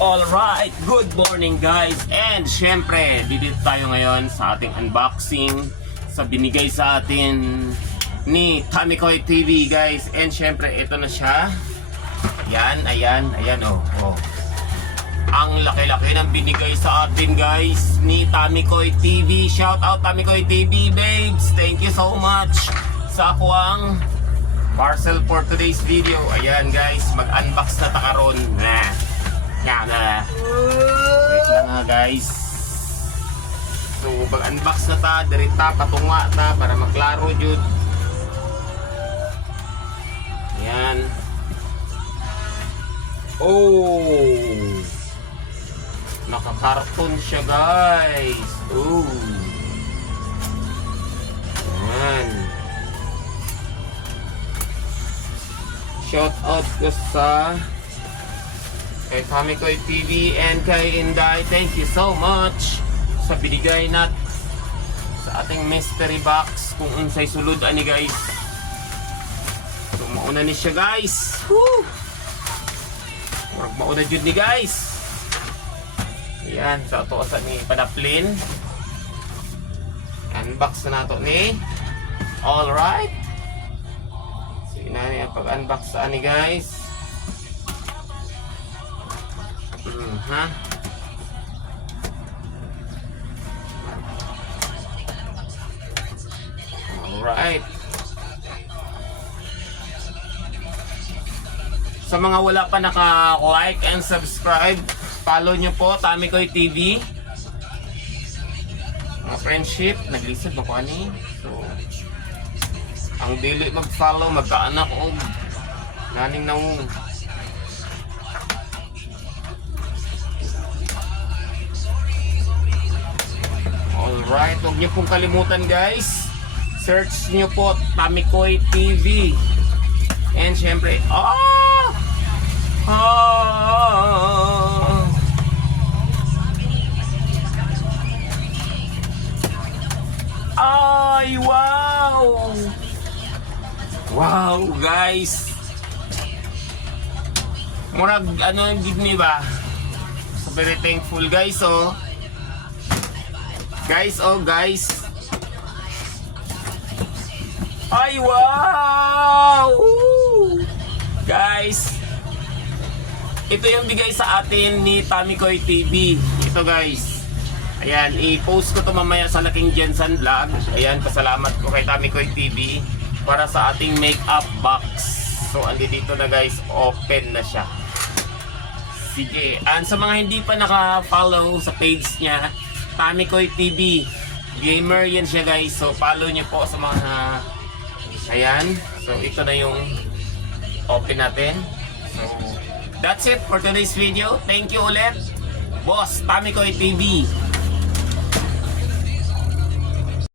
Alright, good morning guys. And syempre, dito tayo ngayon sa ating unboxing sa binigay sa atin ni Tamikoy TV guys. And syempre, ito na siya. Ayan oh. Ang laki-laki ng binigay sa atin guys ni Tamikoy TV. Shout out Tamikoy TV babes. Thank you so much sa akuang parcel for today's video. Ayan guys, mag-unbox na takaron na. Yan na. Wait lang nga guys. So mag-unbox na ta, dirita patunga ta para maklaro jud. Yan. Oh. Nakakarton siya guys. Oh. Yan. Shout out ko sa kay Tamikoy TV and kay Inday. Thank you so much sa binigay nat sa ating mystery box kung unsay sulod ani guys. So mauna ni siya guys. Woo! Murag mauna jud ni guys. Ayan, sa ato sa ni padaplin. Unbox na nato ni. Alright. Sige na niya pag-unbox sa ani guys. Alright. Sa mga wala pa naka-like and subscribe, follow nyo po Tamikoy TV. Mga friendship, nag-listen ba ko ani? So, ang dili mag-follow, magkaanak o naning naung. Alright, huwag niyo pong kalimutan guys. Search niyo po Tamikoy TV. And syempre, ay, wow! Wow, guys! Murag, ano, give me ba? So, very thankful guys, oh. Guys, ay wow! Woo! Guys, ito yung bigay sa atin ni Tamikoy TV. Ito guys. Ayan, i-post ko to mamaya sa Laking Jensen Vlog. Ayan, pasalamat ko kay Tamikoy TV para sa ating makeup box. So, andi dito na guys, open na siya. Sige, and sa mga hindi pa naka-follow sa page niya, Tamikoy TV gamer yan siya guys. So follow nyo po sa mga ayan. So ito na yung open natin. So that's it for today's video. Thank you ulit Boss Tamikoy TV.